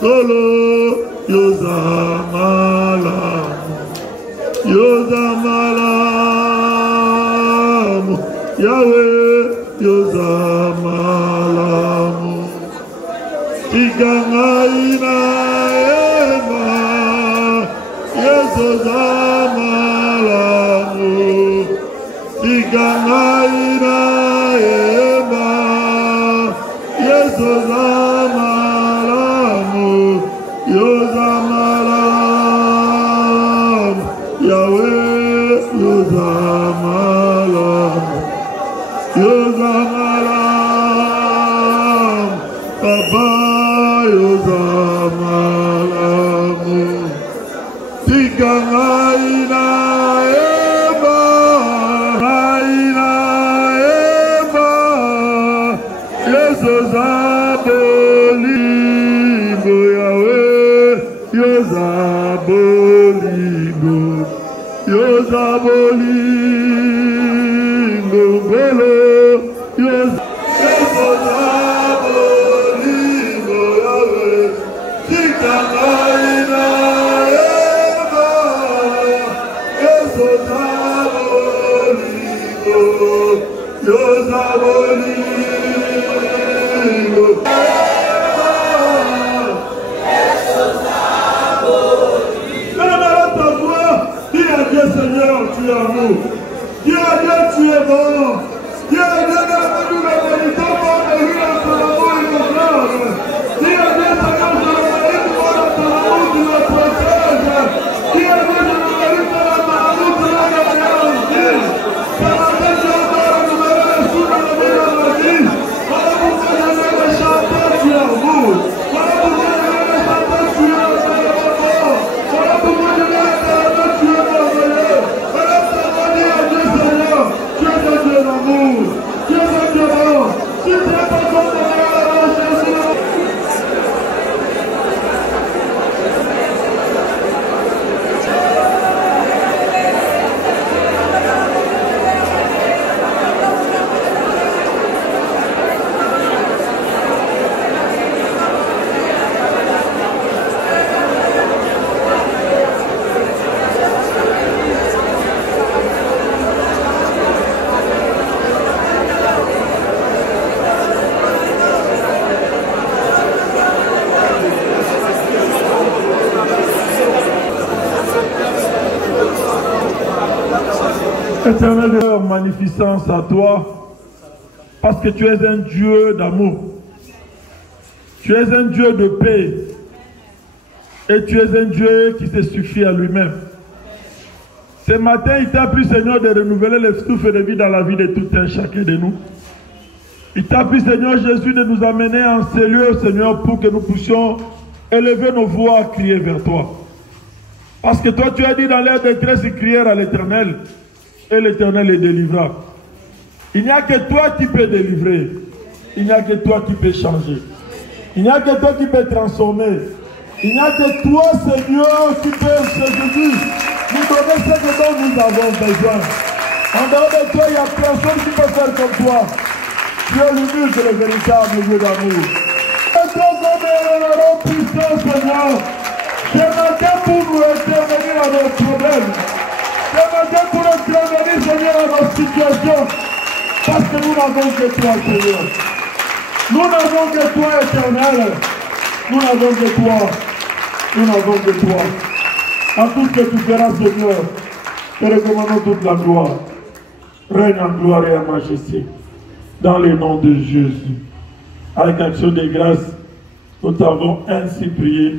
Golo, Yozamalamu, Yozamalamu, Yahweh, Yozamalamu, Tigangaina Ema, Yezozamalamu, Tigangaina Ema, Yezozamalamu, Yozamalamu, Yahweh, Yozamalamu, Yozamalamu, Baba, Yozamalamu, Tigangaina Ema, Aina Ema, Yezozaboligo, Yahweh, Yozaboligo, Yozaboligo, Bolo, Yezozaboligo, Yahweh, Tigangaina Ema, Yezozaboligo, Yozaboligo. Seigneur, tu es amour. Dieu, tu es bon. Dieu, Seigneur, tu es véritable. Ton amour et ton grâce. Dieu, Seigneur, ton amour, tu me protèges. Dieu, Seigneur, ton amour, tu me garantis. Ça m'a fait chanter, nous m'avons sous la vie de la vie. Voilà pourquoi je vais chanter, tu es amour. Voilà pourquoi je vais chanter, tu es amour. Voilà pourquoi je vais chanter, tu es amour. Éternel, magnificence à toi, parce que tu es un Dieu d'amour. Tu es un Dieu de paix. Et tu es un Dieu qui se suffit à lui-même. Ce matin, il t'a plu, Seigneur, de renouveler le souffle de vie dans la vie de tout un chacun de nous. Il t'a plu, Seigneur Jésus, de nous amener en ces lieux, Seigneur, pour que nous puissions élever nos voix, crier vers toi. Parce que toi, tu as dit dans l'air détresse, crier à l'Éternel. Et l'Éternel les délivrera. Il n'y a que toi qui peux délivrer. Il n'y a que toi qui peux changer. Il n'y a que toi qui peux transformer. Il n'y a que toi, Seigneur, qui peux, Jésus, nous donner ce dont nous avons besoin. En dehors de toi, il n'y a personne qui peut faire comme toi. Tu es l'unique et le véritable Dieu d'amour. Et toi, comme un puissant, Seigneur, ce matin pour nous intervenir à nos problèmes. Ce matin pour intervenir, Seigneur, à nos situations. Parce que nous n'avons que toi, Seigneur. Nous n'avons que toi, Éternel. Nous n'avons que toi. Nous n'avons que toi. En tout ce que tu feras, Seigneur, te recommandons toute la gloire. Règne en gloire et en majesté. Dans le nom de Jésus. Avec action de grâce, nous t'avons ainsi prié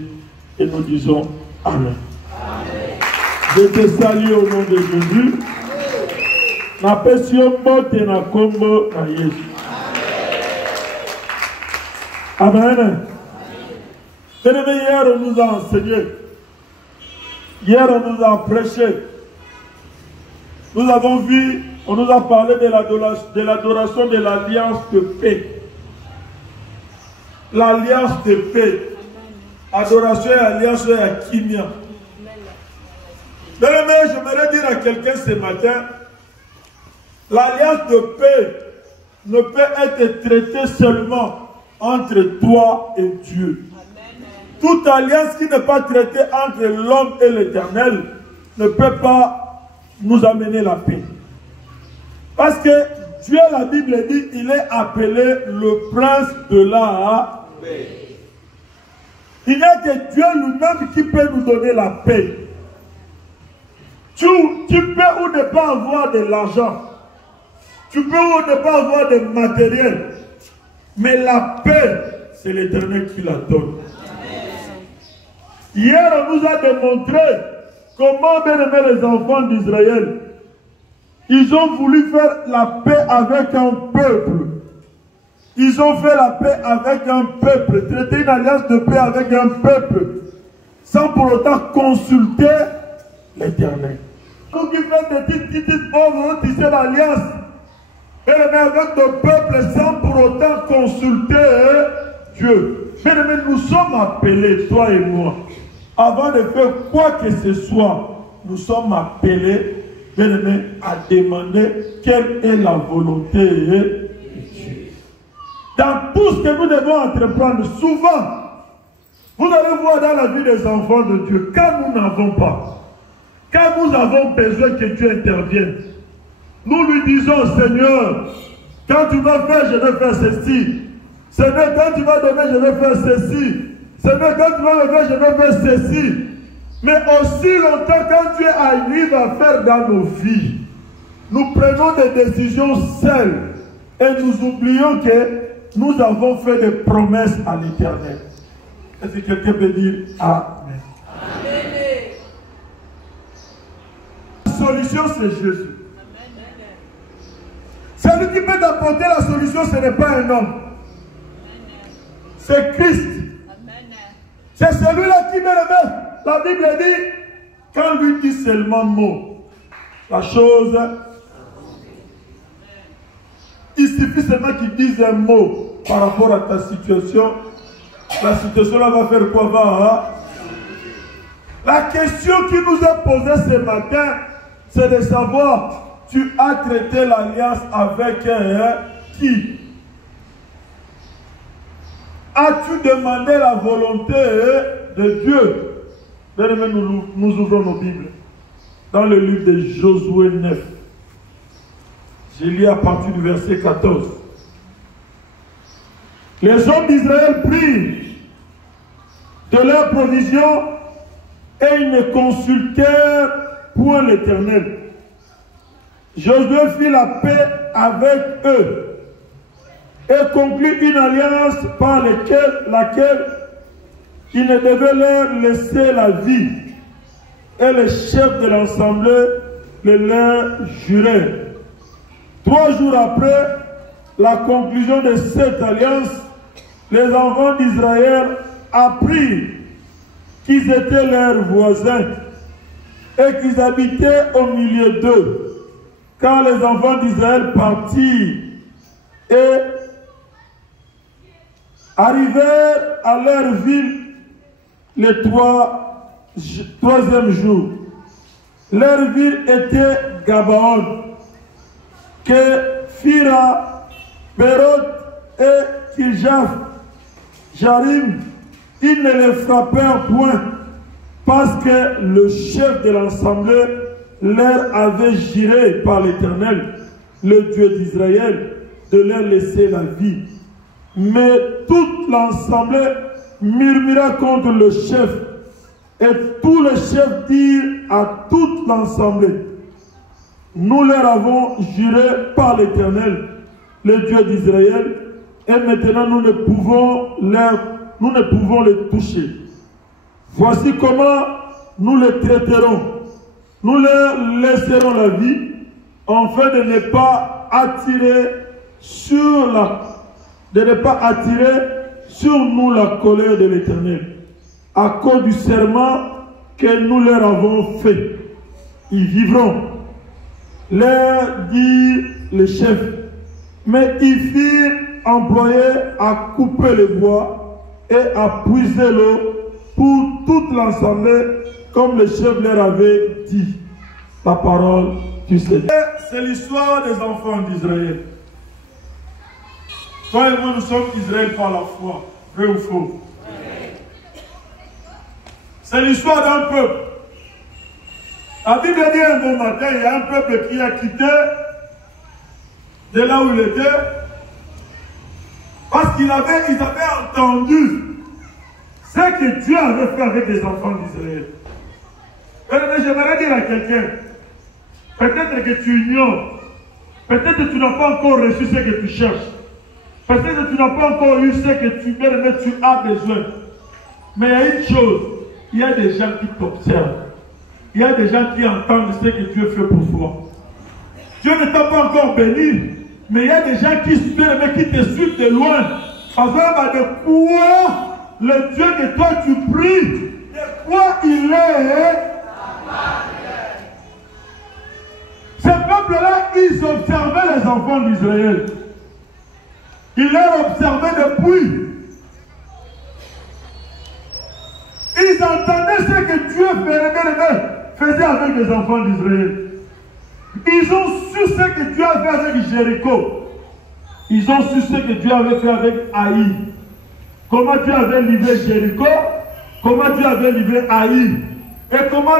et nous disons Amen. Amen. Je te salue au nom de Jésus. Na pesio mote na kombo na Yesu. Amen. Bien-aimés, hier on nous a enseigné. Hier on nous a prêché. Nous avons vu, on nous a parlé de l'adoration de l'alliance de paix. L'alliance de paix. Adoration et alliance à Kimia. Bien-aimés, j'aimerais dire à quelqu'un ce matin, l'alliance de paix ne peut être traitée seulement entre toi et Dieu. Toute alliance qui n'est pas traitée entre l'homme et l'Éternel ne peut pas nous amener la paix. Parce que Dieu, la Bible dit, il est appelé le prince de la paix. Il n'y a que Dieu lui-même qui peut nous donner la paix. Tu peux ou ne pas avoir de l'argent. Tu peux ou ne pas avoir de matériel. Mais la paix, c'est l'Éternel qui la donne. Hier, on nous a démontré comment, bien aimé les enfants d'Israël, ils ont voulu faire la paix avec un peuple. Ils ont fait la paix avec un peuple, traiter une alliance de paix avec un peuple, sans pour autant consulter l'Éternel. Vous qui faites des petites pauvres, vous tissez l'alliance, bien aimé, avec le peuple, sans pour autant consulter Dieu. Bien aimé, nous sommes appelés, toi et moi, avant de faire quoi que ce soit, nous sommes appelés, bien aimé, à demander quelle est la volonté de Dieu. Dans tout ce que nous devons entreprendre, souvent, vous allez voir dans la vie des enfants de Dieu, quand nous n'avons pas, quand nous avons besoin que Dieu intervienne, nous lui disons, Seigneur, quand tu vas faire, je vais faire ceci. Seigneur, quand tu vas donner, je vais faire ceci. Seigneur, quand tu vas me faire, je vais faire ceci. Mais aussi longtemps, quand Dieu arrive à faire dans nos vies, nous prenons des décisions seules et nous oublions que nous avons fait des promesses à l'Éternel. Est-ce que quelqu'un peut dire Amen? Amen. La solution, c'est Jésus. Celui qui peut t'apporter la solution, ce n'est pas un homme. C'est Christ. C'est celui-là qui met le main. La Bible dit, quand lui dit seulement mot, la chose, il suffit seulement qu'il dise un mot par rapport à ta situation. La situation là va faire quoi? La question qui nous est posée ce matin, c'est de savoir, tu as traité l'alliance avec qui? As-tu demandé la volonté de Dieu? Nous ouvrons nos Bibles dans le livre de Josué 9. J'ai lu à partir du verset 14. Les hommes d'Israël prirent de leur provision et ils ne consultèrent point l'Éternel. Josué fit la paix avec eux et conclut une alliance par laquelle il ne devait leur laisser la vie. Et le chef de l'assemblée le leur jurait. 3 jours après la conclusion de cette alliance, les enfants d'Israël apprirent qu'ils étaient leurs voisins et qu'ils habitaient au milieu d'eux. Quand les enfants d'Israël partirent et arrivèrent à leur ville le troisième jour, leur ville était Gabaon, que Phira, Béroth et Kirjath Jarim, ils ne les frappèrent point, parce que le chef de l'assemblée leur avait juré par l'Éternel, le Dieu d'Israël, de leur laisser la vie. Mais toute l'assemblée murmura contre le chef, et tous les chefs dirent à toute l'assemblée, nous leur avons juré par l'Éternel, le Dieu d'Israël, et maintenant nous ne pouvons les toucher. Voici comment nous les traiterons. Nous leur laisserons la vie, afin de ne pas attirer sur nous la colère de l'Éternel, à cause du serment que nous leur avons fait. Ils vivront, leur dit le chef. Mais ils firent employer à couper le bois et à puiser l'eau pour toute l'assemblée, comme le chef leur avait dit. La parole du Seigneur. C'est l'histoire des enfants d'Israël. Toi et moi, nous sommes Israël par la foi. Vrai ou faux? C'est l'histoire d'un peuple. La Bible dit un bon matin, il y a un peuple qui a quitté de là où il était parce qu'ils avaient entendu ce que Dieu avait fait avec les enfants d'Israël. J'aimerais dire à quelqu'un, peut-être que tu ignores, peut-être que tu n'as pas encore reçu ce que tu cherches, peut-être que tu n'as pas encore eu ce que tu as besoin. Mais il y a une chose, il y a des gens qui t'observent. Il y a des gens qui entendent ce que Dieu fait pour toi. Dieu ne t'a pas encore béni, mais il y a des gens qui te suivent de loin. Parce que de quoi le Dieu que toi tu pries, de quoi il est. Ce peuple-là, ils observaient les enfants d'Israël. Ils les observaient depuis. Ils entendaient ce que Dieu faisait avec les enfants d'Israël. Ils ont su ce que Dieu avait fait avec Jéricho. Ils ont su ce que Dieu avait fait avec Haï. Comment Dieu avait livré Jéricho, comment Dieu avait livré Haï. Et comment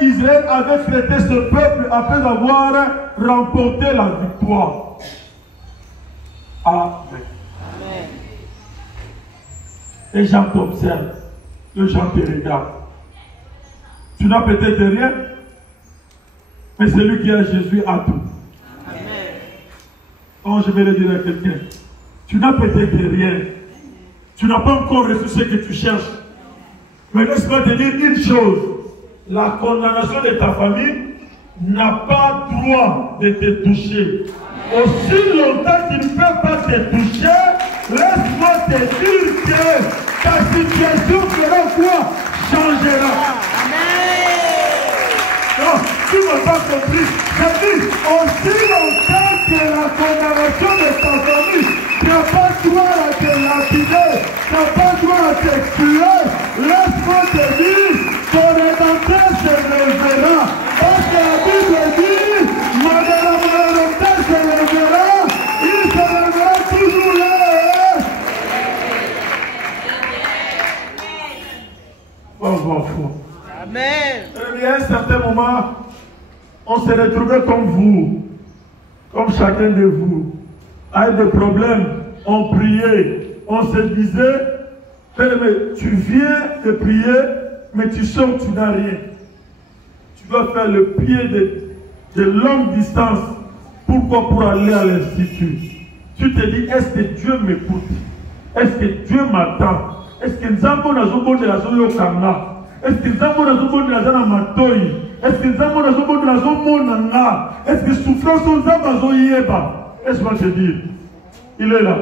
Israël avait traité ce peuple après avoir remporté la victoire. Amen. Les gens t'observent. Les gens te regardent. Tu n'as peut-être rien, mais celui qui a Jésus a tout. Amen. Oh, je vais le dire à quelqu'un. Tu n'as peut-être rien. Tu n'as pas encore reçu ce que tu cherches. Mais laisse-moi te dire une chose. La condamnation de ta famille n'a pas droit de te toucher. Aussi longtemps qu'il ne peut pas te toucher, laisse-moi te dire que ta situation fera quoi? Changera. Non, tu ne m'as pas compris. J'ai dit, aussi longtemps que la condamnation de ta famille n'a pas droit à te lapider, n'a pas droit à t'exclure, laisse-moi te dire, ton rédempteur se lèvera. Parce que la Bible dit, mon rédempteur se lèvera, il se lèvera toujours là. Amen. Et à un certain moment, on s'est retrouvés comme vous, comme chacun de vous, avec des problèmes. On priait, on se disait, mais tu viens de prier, mais tu sens que tu n'as rien. Tu dois faire le pied de longue distance. Pourquoi? Pour aller à l'Institut. Tu te dis, est-ce que Dieu m'écoute? Est-ce que Dieu m'attend? Est-ce que Nzambo nazobonde la zoyo kanga? Est-ce que Nzambo nazobonde la zana matoi? Est-ce que Nzambo nazobonde la zomo nanga? Est-ce que souffrance Nzamba zoyeba? Laisse-moi te dire, il est là.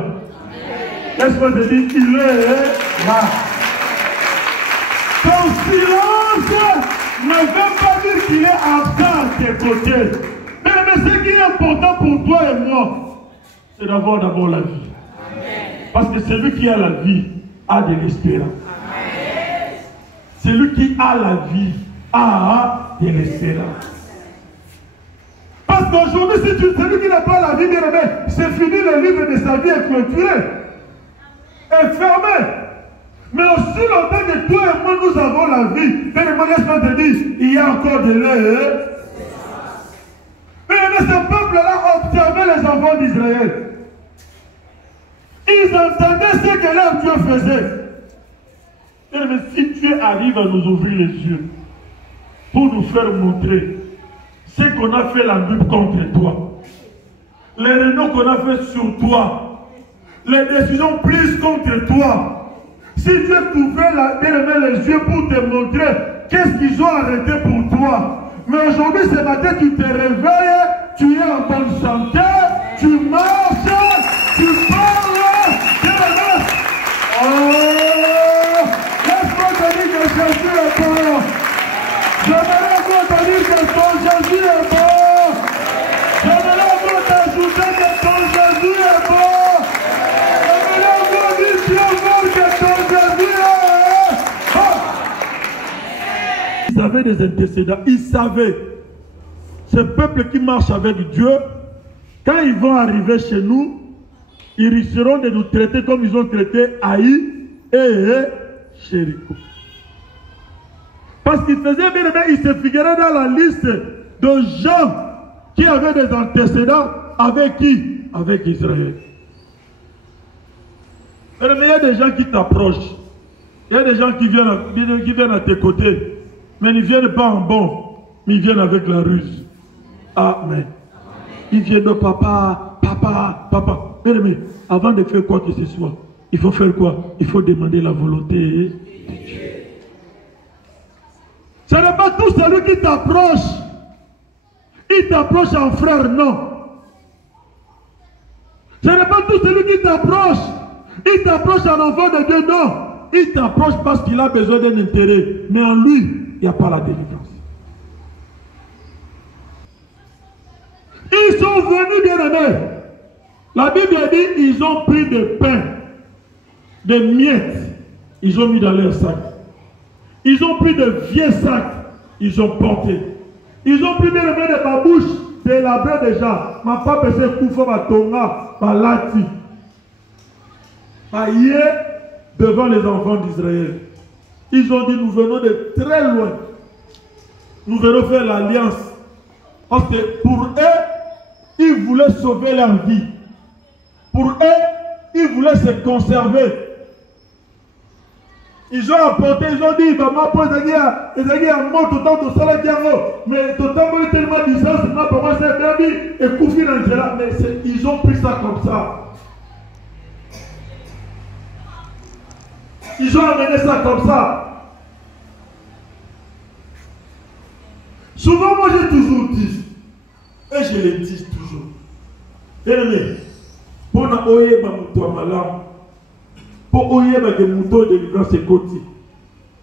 Laisse-moi te dire, il est là. Ton silence ne veut pas dire qu'il est absent à tes côtés. Mais ce qui est important pour toi et moi, c'est d'avoir d'abord la vie. Parce que celui qui a la vie a de l'espérance. Celui qui a la vie a de l'espérance. Parce qu'aujourd'hui, si celui qui n'a pas la vie, bien aimé, c'est fini, le livre de sa vie est clôturé, est fermé. Mais aussi longtemps que toi et moi nous avons la vie, bien aimé, laisse-moi te dire, il y a encore de l'air. Mais ce peuple-là observait les enfants d'Israël. Ils entendaient ce que leur Dieu faisait. Mais si Dieu arrive à nous ouvrir les yeux pour nous faire montrer ce qu'on a fait la lutte contre toi, les réunions qu'on a fait sur toi, les décisions prises contre toi, si Dieu t'ouvrait les yeux pour te montrer qu'est-ce qu'ils ont arrêté pour toi. Mais aujourd'hui, ce matin, tu te réveilles, tu es en bonne santé, tu marches, tu parles. Oh, laisse-moi te dire que Jésus est bon. J'aimerais vous te dire que ton Jésus est bon. J'aimerais vous t'ajouter que ton Jésus est bon. J'aimerais vous dire plus fort que ton Jésus est bon. Ils avaient des antécédents, ils savaient. Ce peuple qui marche avec Dieu, quand ils vont arriver chez nous, ils risqueront de nous traiter comme ils ont traité Haï et Jéricho. Parce qu'il faisait bien, il se figurait dans la liste de gens qui avaient des antécédents avec qui? Avec Israël. Mais il y a des gens qui t'approchent. Il y a des gens qui viennent à tes côtés. Mais ils ne viennent pas en bon. Mais ils viennent avec la ruse. Amen. Ils viennent de papa. Mais avant de faire quoi que ce soit, il faut faire quoi? Il faut demander la volonté de Dieu. Ce n'est pas tout celui qui t'approche. Il t'approche en frère, non. Ce n'est pas tout celui qui t'approche. Il t'approche en enfant de Dieu, non. Il t'approche parce qu'il a besoin d'un intérêt. Mais en lui, il n'y a pas la délivrance. Ils sont venus, bien-aimés. La Bible dit, ils ont pris des pains, des miettes. Ils ont mis dans leur sac. Ils ont pris de vieux sacs. Ils ont porté. Ils ont pris, bien-aimés, de ma bouche. Délabré déjà. Ma papa s'est coupé ma tonga, ma lati. Aïe, devant les enfants d'Israël. Ils ont dit, nous venons de très loin. Nous venons faire l'alliance. Parce que pour eux, ils voulaient sauver leur vie. Pour eux, ils voulaient se conserver. Ils ont apporté, ils ont dit, bah, ma peau, ils ont mort tout le temps de ça, mais tout le temps, il y a tellement de distance, ma maman s'est bien dit, et Koufi dans cela, mais ils ont pris ça comme ça. Ils ont amené ça comme ça. Souvent, moi, j'ai toujours dit, et je le dis toujours, bien-aimé, pour na oye ba muto malam, pour oye ba de muto de délivrance et côté.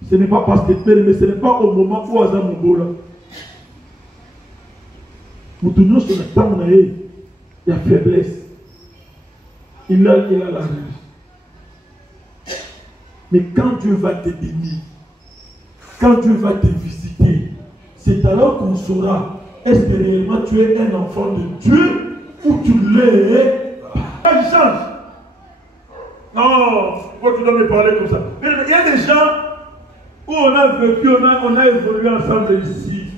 Ce n'est pas parce que mais ce n'est pas au moment où Azam Moubola. Mutuno sur le temps il y a faiblesse. Il a la ruse. Mais quand Dieu va te bénir, quand Dieu va te visiter, c'est alors qu'on saura est-ce que réellement tu es un enfant de Dieu ou tu l'es. Il change. Non, pourquoi tu dois me parler comme ça? Il y a des gens où on a vécu, on a évolué ensemble ici.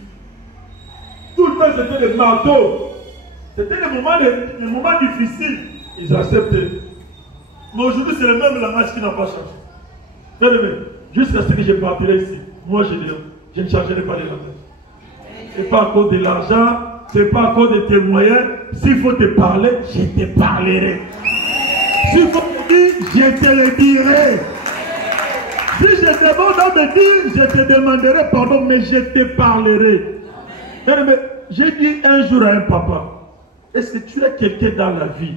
Tout le temps c'était des marteaux. C'était des moments difficiles. Ils acceptaient. Mais aujourd'hui c'est le même langage qui n'a pas changé. Jusqu'à ce que je partirai ici, moi je ne changerai pas les langages. Ce n'est pas à cause de l'argent, ce n'est pas à cause de tes moyens. S'il faut te parler, je te parlerai. S'il faut te dire, je te le dirai. Si je te demande à me dire, je te demanderai pardon, mais je te parlerai. Mais j'ai dit un jour à un papa, est-ce que tu as quelqu'un dans la vie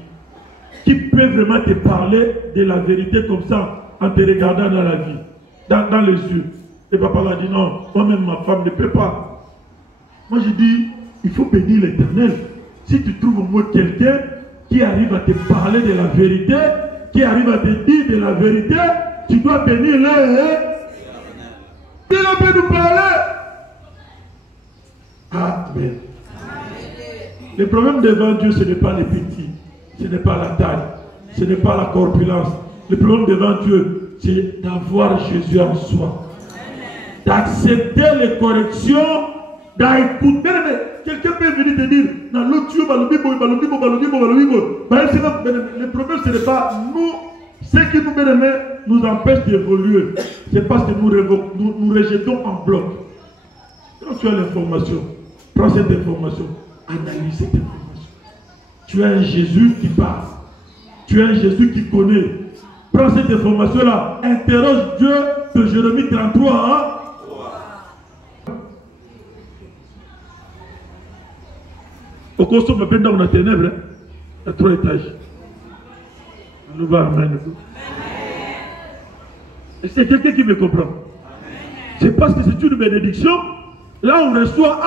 qui peut vraiment te parler de la vérité comme ça, en te regardant dans la vie, dans les yeux? Et papa m'a dit non, moi-même ma femme ne peut pas. Moi je dis, il faut bénir l'Éternel. Si tu trouves au moins quelqu'un qui arrive à te parler de la vérité, qui arrive à te dire de la vérité, tu dois bénir-le. Il peut nous parler. Amen. Le problème devant Dieu, ce n'est pas les petits, ce n'est pas la taille, ce n'est pas la corpulence. Le problème devant Dieu, c'est d'avoir Jésus en soi. D'accepter les corrections, d'écouter. Quelqu'un peut venir te dire, le problème ce n'est pas nous, ce qui nous empêche d'évoluer, c'est parce que nous rejetons en bloc. Quand tu as l'information, prends cette information, analyse cette information. Tu as un Jésus qui parle, tu as un Jésus qui connaît. Prends cette information-là, interroge Dieu de Jérémie 33. Hein? Au consomme peine dans la ténèbre, à 3 étages. Nous va, amen. C'est quelqu'un qui me comprend. C'est parce que c'est une bénédiction. Là, on reçoit,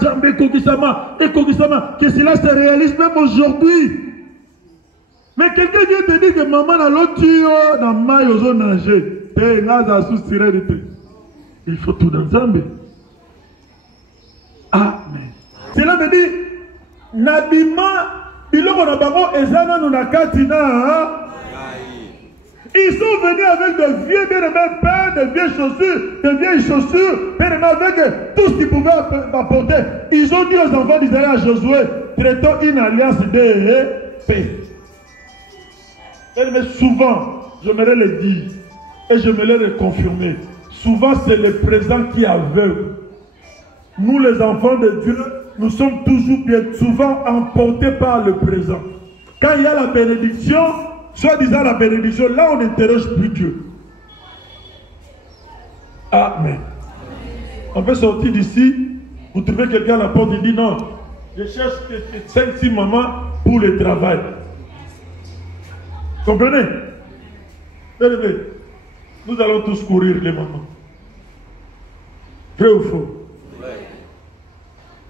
Zambé Kokisama, et Kokisama, que cela se réalise même aujourd'hui. Mais quelqu'un vient te dire que maman a l'autre dans ma yozo nager. Il faut tout dans Zambé. Amen. Cela veut dire, Nabima, il y a un ezana nous na katina. Ils sont venus avec de vieux bien-aimés pains, de vieilles chaussures, bien-aimés avec tout ce qu'ils pouvaient apporter. Ils ont dit aux enfants d'Israël à Josué, traitons une alliance de paix. Mais souvent, j'aimerais le dire, et j'aimerais le confirmer, souvent c'est le présent qui aveugle. Nous les enfants de Dieu, nous sommes toujours bien souvent emportés par le présent. Quand il y a la bénédiction, soi-disant la bénédiction, là on n'interroge plus Dieu. Amen. On peut sortir d'ici, vous trouvez quelqu'un à la porte, il dit non, je cherche 5-6 mamans pour le travail. Comprenez? Nous allons tous courir les mamans. Vrai ou faux?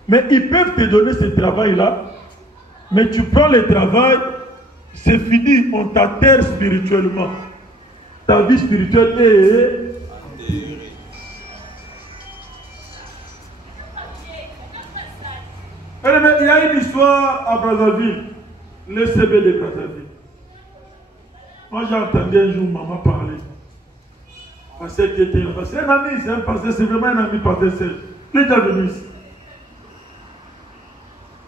Mais ils peuvent te donner ce travail-là, mais tu prends le travail, c'est fini, on t'atterre spirituellement. Ta vie spirituelle est... Il y a une histoire à Brazzaville, le CB de Brazzaville. Moi j'ai entendu un jour maman parler. Pasteur qui était là. C'est un ami, c'est un pasteur, c'est vraiment un ami pasteur Serge. Il est déjà venu ici.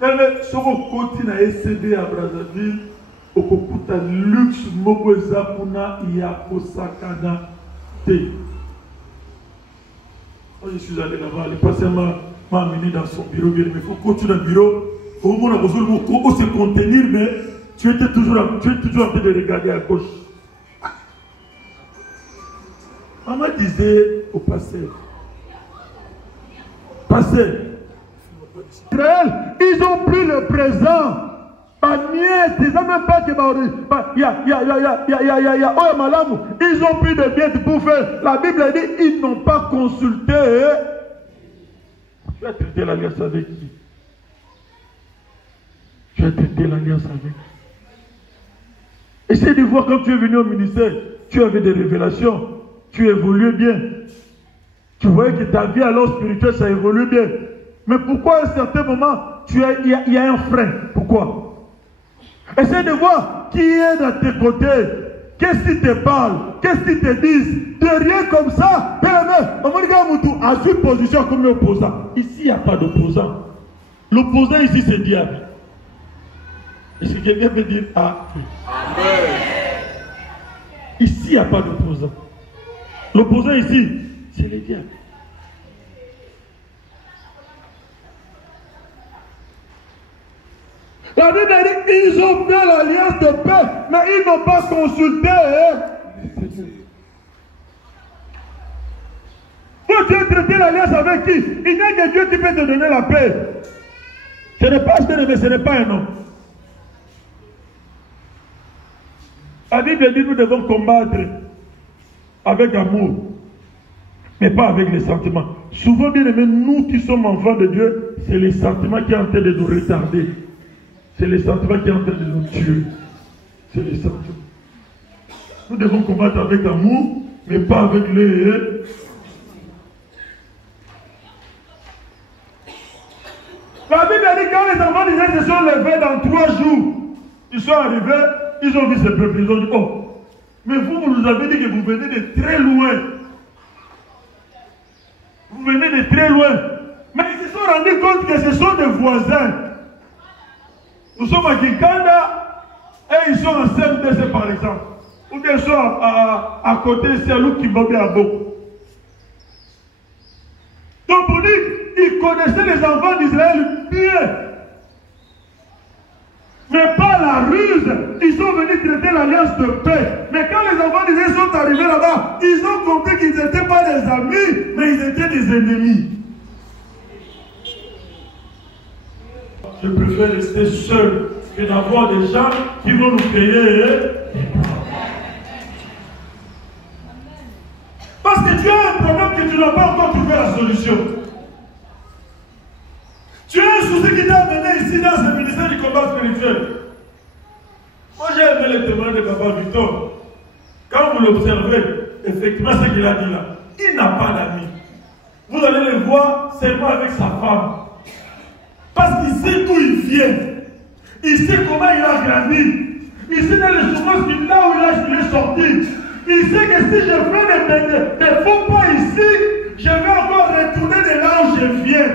Mais si on continue à SCD à Brazzaville, on peut avoir luxe, mogoza kuna yakosakana te. Moi je suis allé là-bas, le pasteur m'a amené dans son bureau, mais il faut continuer dans le bureau. Au moment où on se contenir, mais tu étais toujours en train de regarder à gauche. Maman disait au pasteur, Israël, ils ont pris le présent. Ils n'ont même pas que ils ont pris des miettes pour faire. La Bible dit ils n'ont pas consulté. Tu as traité l'alliance avec qui? Tu as traité l'alliance avec qui? Essaye de voir quand tu es venu au ministère, tu avais des révélations, tu évoluais bien. Tu voyais que ta vie alors spirituelle, ça évolue bien. Mais pourquoi à un certain moment, il y a un frein? Pourquoi? Essaye de voir qui est dans tes côtés. Qu'est-ce qui te parle? Qu'est-ce qu'ils te disent? De rien comme ça. À une position comme opposant. Ici, il n'y a pas d'opposant. L'opposant ici, c'est le diable. Est-ce que quelqu'un peut dire Amen? Ici, il n'y a pas d'opposant. L'opposant ici, c'est le diable. La Bible dit ils ont fait l'alliance de paix, mais ils n'ont pas consulté. Quand tu as traité l'alliance avec qui? Il n'y a que Dieu qui peut te donner la paix. Ce n'est pas ce n'est pas un homme. La Bible dit nous devons combattre avec amour, mais pas avec les sentiments. Souvent, bien aimé, nous qui sommes enfants de Dieu, c'est les sentiments qui sont en train de nous retarder. C'est les sentiments qui sont en train de nous tuer. C'est les sentiments. Nous devons combattre avec amour, mais pas avec les... La Bible dit quand les enfants d'Israël se sont levés dans 3 jours, ils sont arrivés, ils ont vu ce peuple, ils ont dit, oh, mais vous nous avez dit que vous venez de très loin. Vous venez de très loin. Mais ils se sont rendus compte que ce sont des voisins. Nous sommes à Kikanda et ils sont en CMDC par exemple. Ou bien ils sont à côté ici à Lukibobi à Boko. Donc pour dire, ils connaissaient les enfants d'Israël bien. Mais pas la ruse. Ils sont venus traiter l'alliance de paix. Mais quand les enfants d'Israël sont arrivés là-bas, ils ont compris qu'ils n'étaient pas des amis, mais ils étaient des ennemis. Je préfère rester seul que d'avoir des gens qui vont nous payer. Parce que tu as un problème que tu n'as pas encore trouvé la solution. Tu as un souci qui t'a amené ici dans ce ministère du combat spirituel. Moi j'ai aimé le témoignage de Papa Victor. Quand vous l'observez, effectivement ce qu'il a dit là, il n'a pas d'amis. Vous allez le voir seulement avec sa femme. Parce qu'il sait d'où il vient. Il sait comment il a grandi. Il sait dans les souffrances là où il est sorti. Il sait que si je fais des faux pas ici, je vais encore retourner de là où je viens.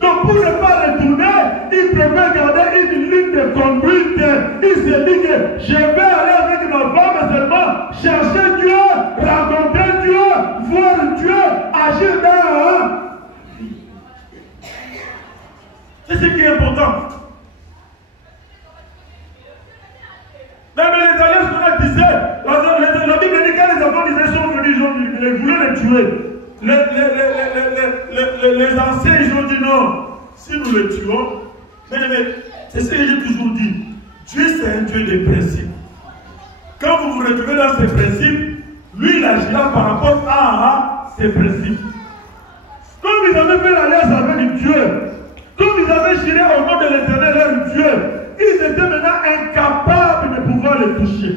Donc pour ne pas retourner, il préfère garder une ligne de conduite. Il se dit que je vais aller avec ma femme seulement, chercher Dieu, rencontrer Dieu, voir Dieu, agir dans. C'est ce qui est important. Même les alliances qu'on a disait, la Bible dit quand les enfants d'Israël sont venus, ils voulaient les tuer. Les anciens, ils ont dit non. Si nous les tuons, mais c'est ce que j'ai toujours dit. Dieu, c'est un Dieu de principes. Quand vous vous retrouvez dans ces principes, lui, il agira par rapport à ces principes. Comme ils avaient fait l'alliance avec Dieu, comme ils avaient géré au nom de l'Éternel leur Dieu, ils étaient maintenant incapables de pouvoir les toucher.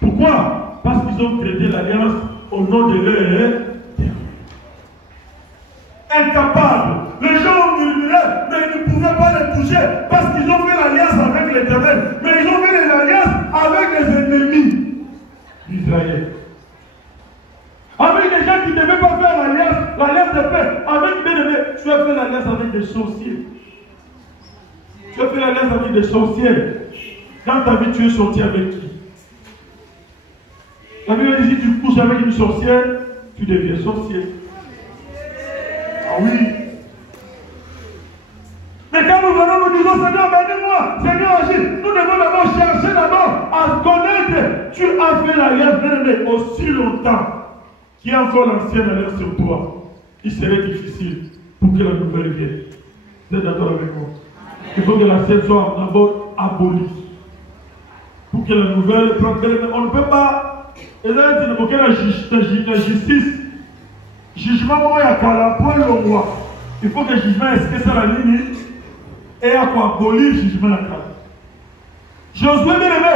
Pourquoi? Parce qu'ils ont traité l'alliance au nom de leur Dieu. Incapables. Les gens ont murmuré, mais ils ne pouvaient pas les toucher parce qu'ils ont fait l'alliance avec l'Éternel. Mais ils ont fait l'alliance avec les ennemis d'Israël. Avec des gens qui ne devaient pas faire l'alliance de paix. Avec bien-aimés, tu as fait l'alliance avec des sorciers. Tu as fait l'alliance avec des sorciers. Dans ta vie, tu es sorti avec qui? La Bible dit, si tu couches avec une sorcière, tu deviens sorcier. Ah oui. Mais quand nous venons, nous disons, Seigneur, bénis-moi, Seigneur, agis. Nous devons d'abord chercher d'abord à connaître. Tu as fait l'alliance, bien-aimé, aussi longtemps qu'il y a encore l'ancienne alliance sur toi. Il serait difficile pour que la nouvelle vienne. Vous êtes d'accord avec moi? Il faut que l'ancienne soit d'abord abolie. Pour que la nouvelle prenne. On ne peut pas. Et là, il faut que la justice. Jugement, moi, il y a qu'à la poêle le roi. Il faut que le jugement est ça la limite. Et à quoi abolir le jugement la carte. Josué bien aimé,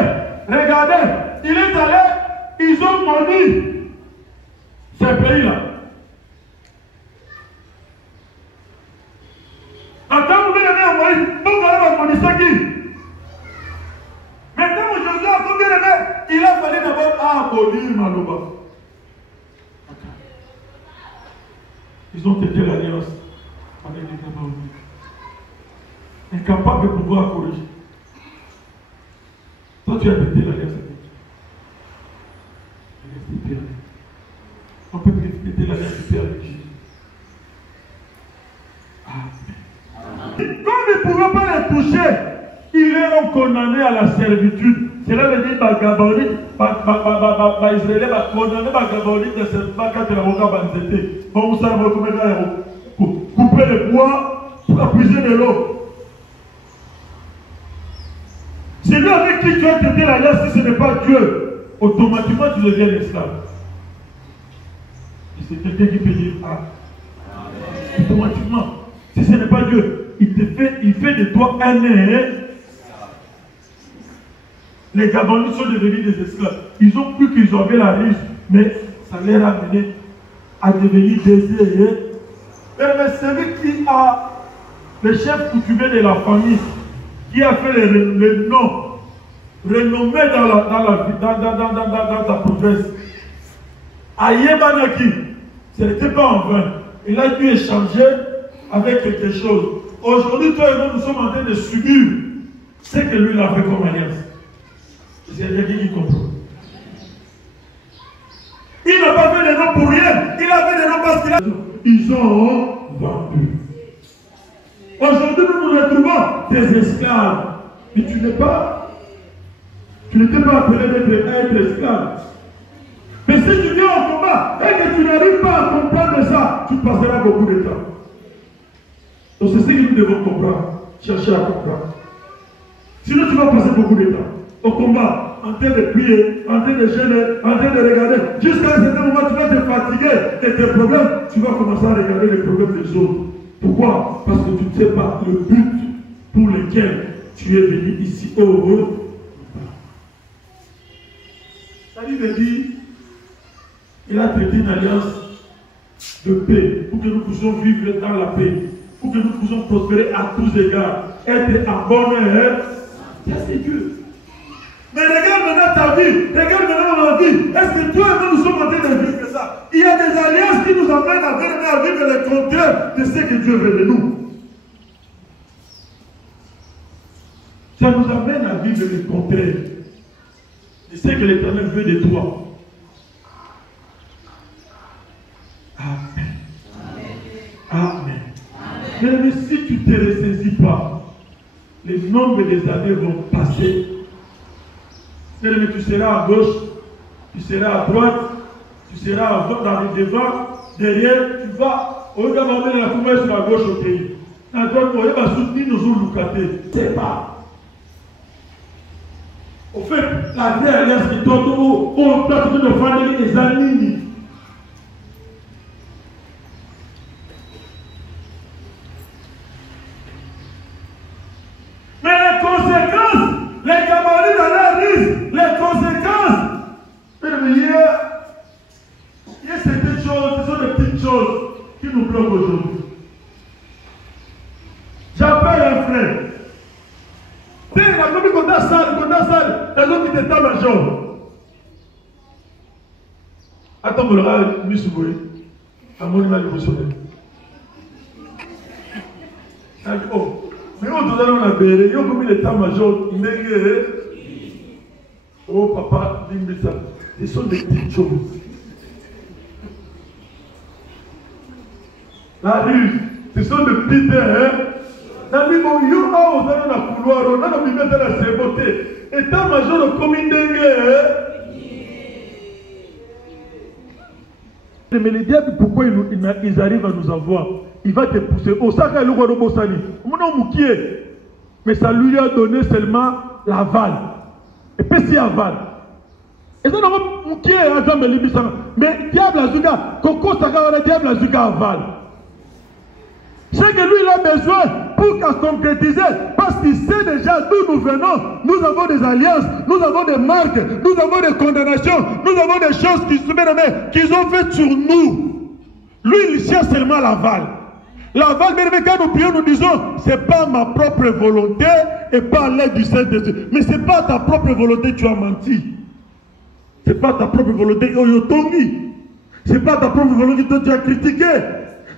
regardez, il est allé, ils ont maudit ces pays-là. Attends, vous bien aimé, Moïse, vous allez maudire ça qui? Maintenant, Josué a fait bien aimé, il a fallu d'abord abolir Maloba. Ils ont été l'alliance avec les Gabaonites. Incapables de pouvoir corriger. Toi, tu as pété l'alliance avec Dieu. On peut péter l'alliance du Père avec Jésus. Amen. Comme ils ne pouvaient pas les toucher, ils les ont condamnés à la servitude. Cela veut dire que Gabaonite, Israël va condamner les Gabaonites de cette vague quand l'avocat va zéter. Bon, ça va couper le bois pour puiser de l'eau. C'est lui avec qui tu as traité l'alliance, si ce n'est pas Dieu, automatiquement tu deviens esclave. Et c'est quelqu'un qui peut dire automatiquement. Si ce n'est pas Dieu, il fait de toi un esclave. Les Gabonites sont devenus des esclaves. Ils ont cru qu'ils avaient la riche, mais ça les a amenés à devenir désirés. Mais celui qui a le chef coutumier de la famille, qui a fait le nom renommé dans ta province, Ayebanaki, ce n'était pas en vain. Il a dû échanger avec quelque chose. Aujourd'hui, toi et moi, nous sommes en train de subir ce que lui a fait comme alliance. C'est quelqu'un qui comprend. Il n'a pas fait des noms pour rien. Il a fait des noms parce qu'il a. Ils ont vendu. Aujourd'hui, nous nous retrouvons des esclaves. Mais tu n'étais pas appelé d'être esclave. Mais si tu viens au combat et que tu n'arrives pas à comprendre ça, tu passeras beaucoup de temps. Donc c'est ce que nous devons comprendre. Chercher à comprendre. Sinon, tu vas passer beaucoup de temps. Au combat, en train de prier, en train de gêner, en train de regarder. Jusqu'à un certain moment, tu vas te fatiguer de tes problèmes. Tu vas commencer à regarder les problèmes des autres. Pourquoi? Parce que tu ne sais pas le but pour lequel tu es venu ici. La Bible dit, il a traité une alliance de paix pour que nous puissions vivre dans la paix, pour que nous puissions prospérer à tous égards, être en bonheur. Ça c'est Dieu. Mais regarde maintenant ta vie, regarde maintenant ma vie. Est-ce que toi et moi nous sommes en train de vivre ça? Il y a des alliances qui nous amènent à vivre le contraire de ce que Dieu veut de nous. Ça nous amène à vivre le contraire de ce que l'Éternel veut de toi. Amen. Amen. Mais si tu ne te ressaisis pas, les nombres des années vont passer. Mais tu seras à gauche, tu seras à droite, tu seras dans le devant, derrière, tu vas. Au lieu d'amener la couverte sur la gauche au pays. À droite, on va soutenir nos loucatés. C'est pas. Au fait, la vraie alliance qui doit on peut tout de faire des amis. Mais les conséquences, les camarades dans la risque, les conséquences, il y a certaines choses, ce sont des petites choses qui nous bloquent aujourd'hui. J'appelle un frère. Tu sais, la famille qu'on a salle, les autres qui étaient dans la jambe. Attends, on aura mis sous le un monument émotionnel. Oh. Mais on doit nous la bérer, on a mis l'état-major, oh papa, dis-moi ça. Ce sont des petites choses. La rue, ce sont des petites, hein. Dans le bon, yo, on a dans la couloir, on a mis dans la séboté. État-major, comme une dengue, mais les diables, pourquoi ils arrivent à nous avoir? Il va te pousser. Au sac, il va te pousser. Mais ça lui a donné seulement l'aval. Et puis si aval. Et ça, mais diable azuka, Coco Sakara, diable azuka aval. C'est que lui, il a besoin pour qu'à se concrétiser, parce qu'il sait déjà d'où nous venons. Nous avons des alliances, nous avons des marques, nous avons des condamnations, nous avons des choses qu'ils ont faites sur nous. Lui, il cherche seulement l'aval. L'aval, mais quand nous prions, nous disons, ce n'est pas ma propre volonté et pas l'aide du Saint-Esprit. Mais ce n'est pas ta propre volonté, tu as menti. Ce n'est pas ta propre volonté, ce n'est pas ta propre volonté, tu as critiqué.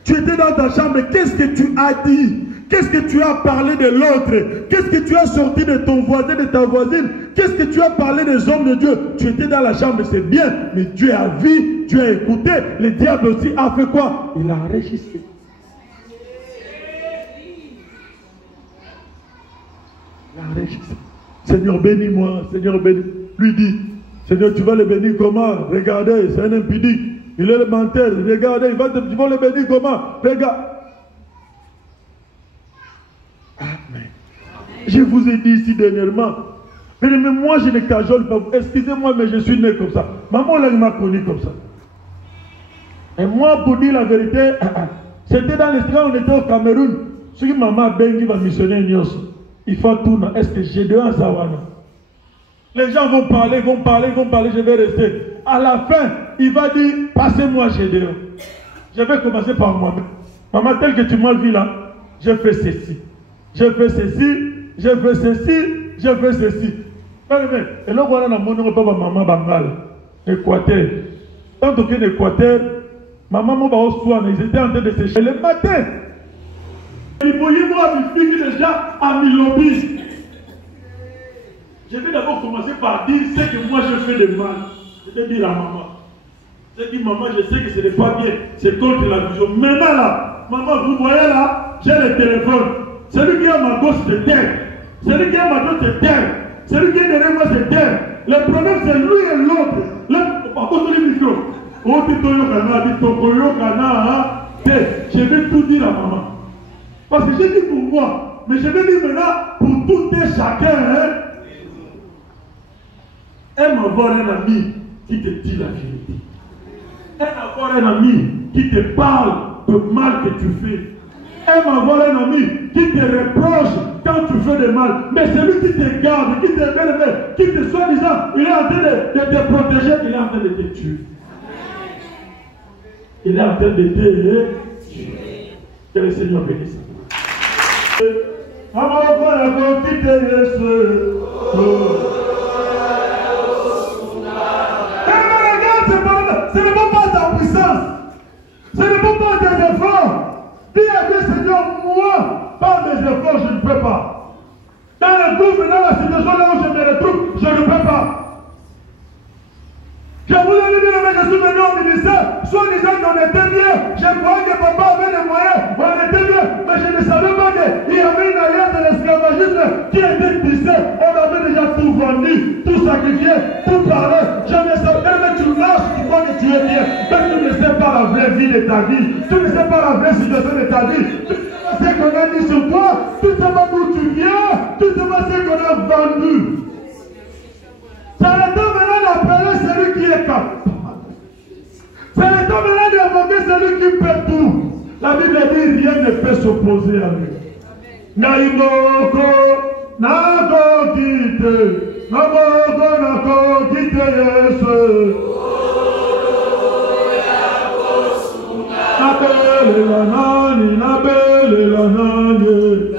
Tu étais dans ta chambre, qu'est-ce que tu as dit? Qu'est-ce que tu as parlé de l'autre? Qu'est-ce que tu as sorti de ton voisin, de ta voisine? Qu'est-ce que tu as parlé des hommes de Dieu? Tu étais dans la chambre, c'est bien, mais Dieu a vu, Dieu a écouté. Le diable aussi a fait quoi? Il a enregistré. Il a enregistré. Seigneur, bénis-moi, Seigneur, bénis. Lui dit, Seigneur, tu vas le bénir comment? Regardez, c'est un impudique. Il est le menteur, regardez, tu vas le bénir comment? Regarde. Amen. Je vous ai dit ici dernièrement, mais moi je ne cajole pas. Excusez-moi, mais je suis né comme ça. Maman, elle m'a connu comme ça. Et moi, pour dire la vérité, c'était dans l'estrade, on était au Cameroun. Ce que maman Bengi va missionner Nios, il faut tout. Est-ce que j'ai deux en Sawana? Les gens vont parler, je vais rester. À la fin, il va dire, passez-moi Gédéon. Je vais commencer par moi-même. Maman, tel que tu m'as vu là, je fais ceci. Je fais ceci, je fais ceci, je fais ceci. Et là, voilà, on a pas maman Bangal, Équateur. Tant qu'en Équateur, maman ils étaient en train de sécher le matin. Il voyait moi, une fille déjà à Milobi. Je vais d'abord commencer par dire ce que moi je fais de mal. Je vais dire à maman. Je dis, maman, je sais que ce n'est pas bien. C'est contre la vision. Maintenant là, maman, vous voyez là, j'ai le téléphone. Celui qui est à ma gauche, c'est terre. Celui qui est à ma droite, c'est terre. Celui qui est derrière moi, c'est terre. Le problème, c'est lui et l'autre. Par contre, le micro. Je vais tout dire à maman. Parce que j'ai dit pour moi. Mais je vais dire maintenant pour tout et chacun. Aime avoir un ami qui te dit la vérité. Aime avoir un ami qui te parle de mal que tu fais. Aime avoir un ami qui te reproche quand tu fais de mal. Mais celui qui te garde, qui te met, qui te soi-disant, il est en train de te protéger, il est en train de te tuer. Il est en train de te tuer. Que le Seigneur bénisse. Maman, voilà, qui te laisse. Ce ne sont pas tes efforts. Dis à Dieu, Seigneur, moi, par mes efforts, je ne peux pas. Dans le groupe, dans la situation là où je me retrouve, je ne peux pas. Je vous ai dit, je suis venu au ministère, soit disant qu'on était bien, je croyais que papa avait des moyens, on était bien, mais je ne savais pas qu'il y avait une alliance de l'esclavagisme qui était tissée, on avait déjà tout vendu, tout sacrifié, tout parlé, je ne savais que tu marches, tu crois que tu es bien, mais tu ne sais pas la vraie vie de ta vie, tu ne sais pas la vraie situation de ta vie, tu ne sais pas ce qu'on a dit sur toi, tu ne sais pas d'où tu viens, tu ne sais pas ce qu'on a vendu. C'est le temps maintenant d'appeler celui qui est capable. C'est le temps maintenant d'évoquer celui qui peut tout. La Bible dit rien ne peut s'opposer à lui. Naimoko, nako kite, nako kite Yesu. Nabele la nani, nabele la nani.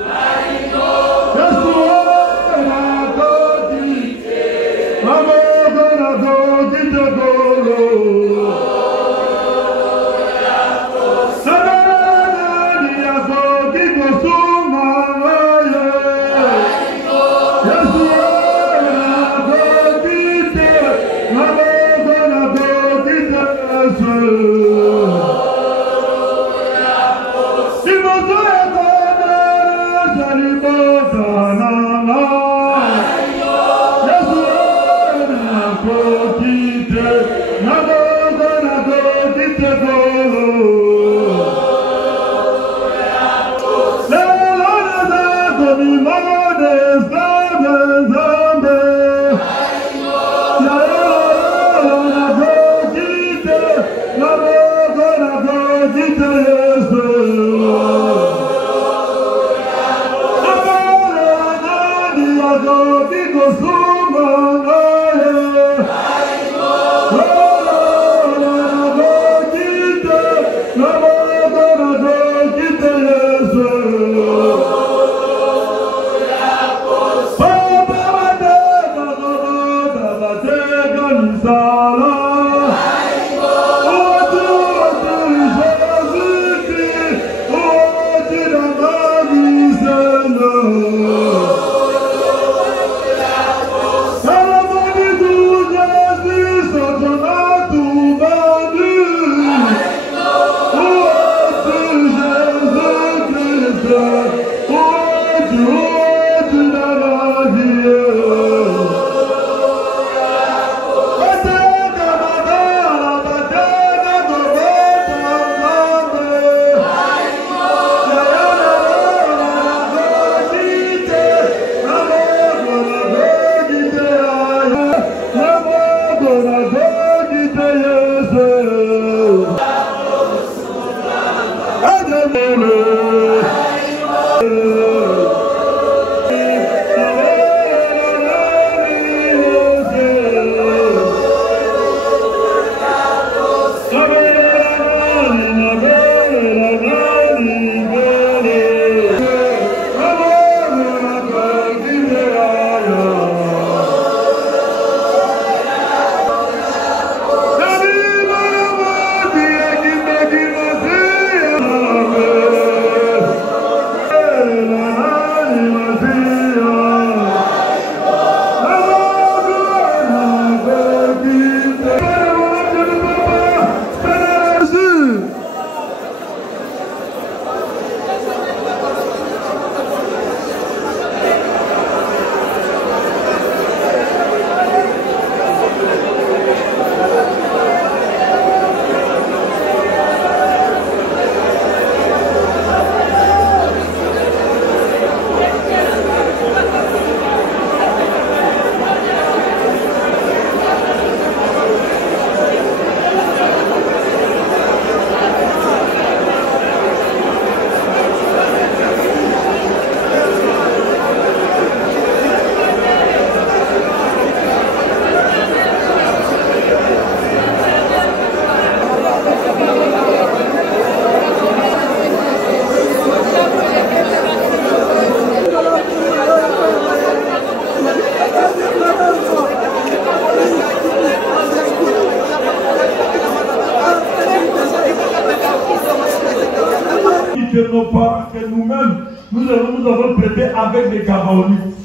que nos parents, que nous-mêmes, nous avons traité avec les Gabaonites.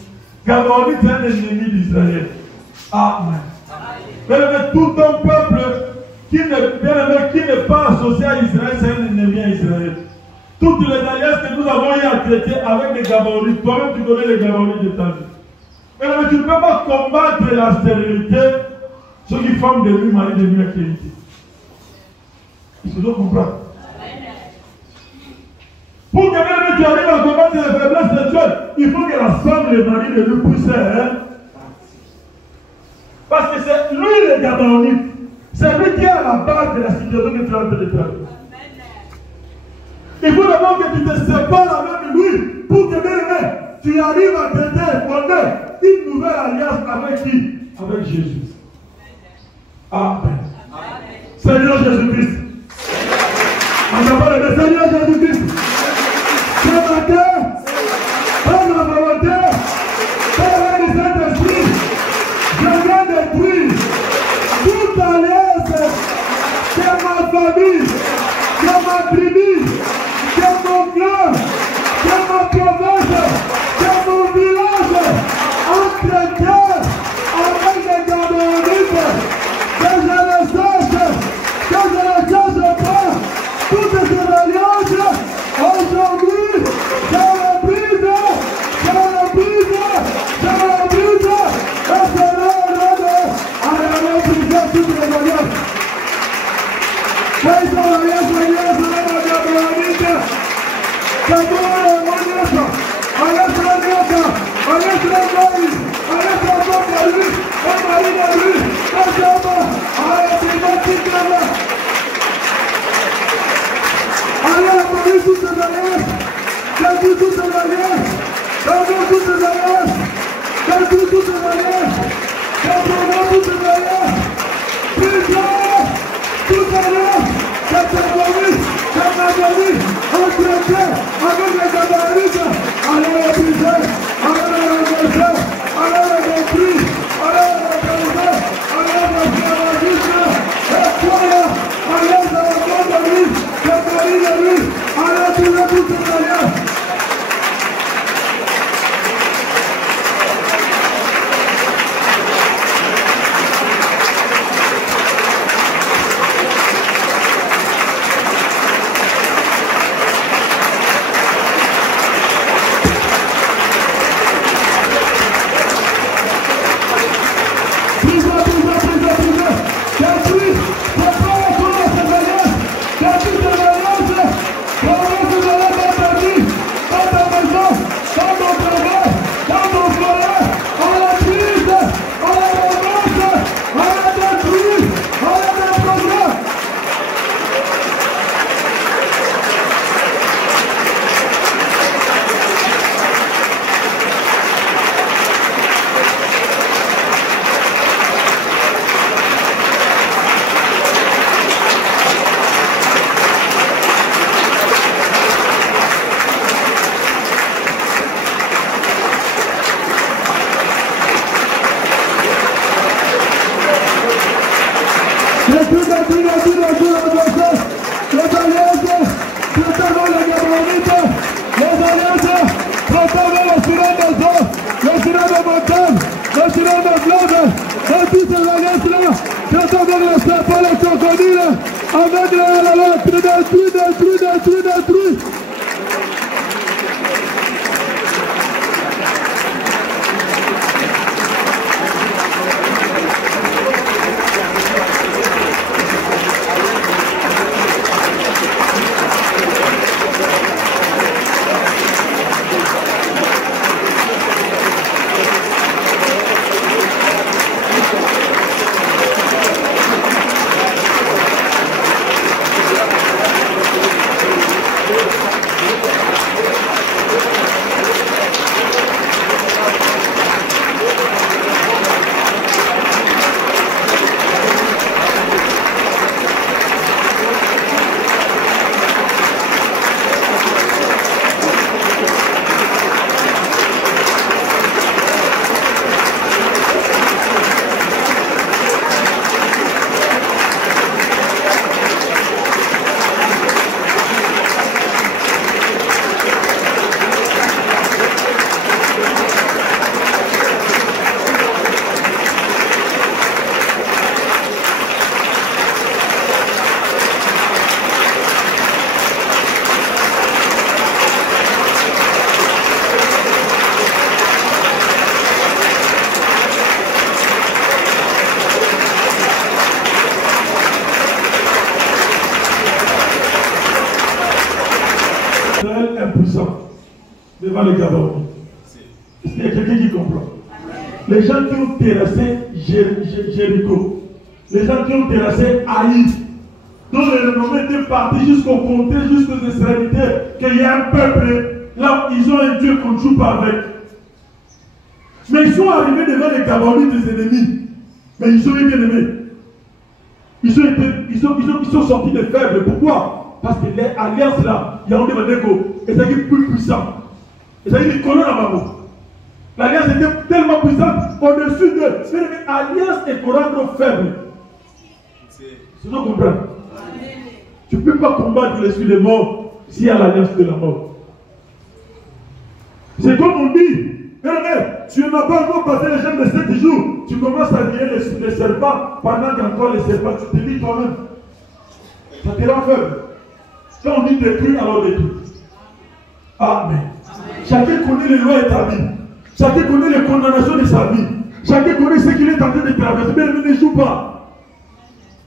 Gabaonites, c'est un ennemi d'Israël. Amen. Mais tout un peuple qui n'est pas associé à Israël, c'est un ennemi à Israël. Toutes les alliances que nous avons eu à traiter avec les Gabaonites, toi-même tu connais les Gabaonites de ta vie. Mais tu ne peux pas combattre la stérilité, ceux qui font de lui mari de lui la qualité. Il faut donc comprendre. Pour que même tu arrives à combattre les faiblesses sexuelles, il faut que la femme, le mari de lui pousse. Parce que c'est lui le Gabaonite. C'est lui qui est à la base de la situation que tu es en train de traiter. Il faut d'abord que tu te sépares avec lui pour que même tu arrives à traiter, fonder une nouvelle alliance avec qui? Avec Jésus. Amen. Seigneur Jésus-Christ. On n'a pas le Seigneur Jésus-Christ. Ce matin, par ma volonté, par le Saint-Esprit, je viens détruire toute alliance de ma famille, de ma tribu, de mon clan, de ma province, de mon village, entre cœur, avec les Gabaonites, que je le sache, que je ne change pas, toutes ces alliances, aujourd'hui, je le brise, je le brise, je le brise, et c'est l'heure à la briser toutes les alliances. Quelles sont les alliances de la Gabaonite? C'est bon, on laisse la Gaza, on laisse la Gaï, on laisse la femme de lui, le mari de lui, le jambon, allez, c'est bon, c'est bon. Allez, abolir toutes ces alliances, détruire toutes ces alliances, détruire toutes ces alliances, détruire toutes ces alliances, détruire toutes ces alliances, brisez toutes alliances, que c'est famille, que ma famille, on traité avec les Gabaonites, allez les briser, allez les renverser, allez les détruire, allez les briser, allez les faire magiciens, et toi, allez dans le monde de lui, que Marie de lui, allez tuer toutes ces alliances. Israël impuissant devant les Gabaonites. Est-ce qu'il y a quelqu'un qui comprend? Les gens qui ont terrassé Jéricho, les gens qui ont terrassé Haït, dont les renommés étaient partis jusqu'au comté, jusqu'aux extrémités, qu'il y a un peuple, là, ils ont un Dieu qu'on ne joue pas avec. Mais ils sont arrivés devant les Gabaonites, les ennemis. Mais ils ont été bien aimés. Ils sont sortis des faibles. Pourquoi? Parce que les alliances là, il y a un débat et ça est plus puissant. Et ça dit colonne à Mamo. L'alliance était tellement puissante au-dessus d'eux. C'est une alliance et Coran faible. C'est ça qu'on comprend. Tu ne peux pas combattre l'esprit des morts s'il y a l'alliance de la mort. C'est comme on dit. Tu n'as pas encore passé les gens de 7 jours. Tu commences à lier les serpents pendant qu'encore les serpents, tu te dis toi-même. Ça te rend faible. Quand on dit détruire, alors détruire. Amen. Chacun connaît les lois établies. Chacun connaît les condamnations de sa vie. Chacun connaît ce qu'il est en train de traverser. Mais ne joue pas.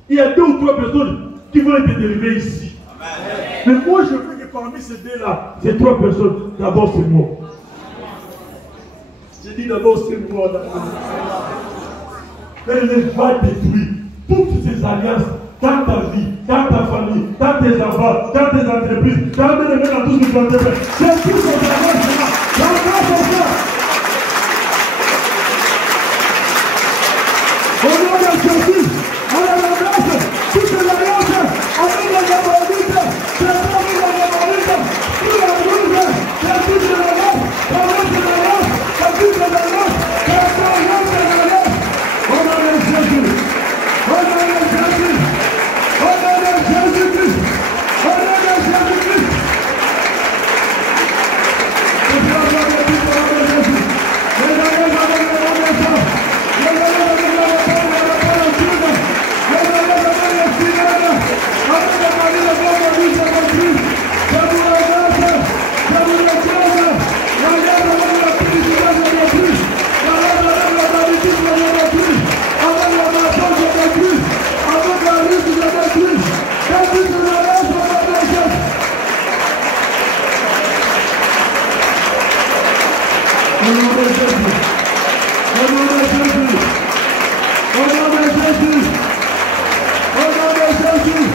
Il y a 2 ou 3 personnes qui vont être délivrées ici. Amen. Mais moi, je veux que parmi ces 2-là, ces 3 personnes, d'abord c'est moi. Je dis d'abord c'est moi. Elle va détruire toutes ces alliances dans ta vie, dans ta famille, dans tes enfants, dans tes entreprises, dans tout ce que tu as fait. C'est tout ce alliances là. Au nom de Jésus, à la grâce, toutes les alliances, avec la Gabaonite, c'est avec la Gabaonite, toute la brouille, c'est toute l'alliance, avec l'alliance, c'est toute l'alliance, c'est l'alliance. Au nom de Jésus, au nom de Jésus, au nom de Jésus-Christ, au nom de Jésus-Christ.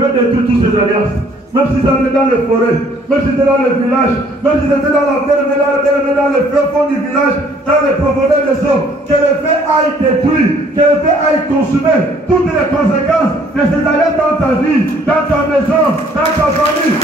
Détruire toutes ces alliances, même si ça est dans les forêts, même si c'est dans les villages, même si c'était dans la terre, mais dans les profonds du village, dans les profondeurs des eaux, que le feu aille détruire, que le feu aille consumer toutes les conséquences de ces alliances dans ta vie, dans ta maison, dans ta famille,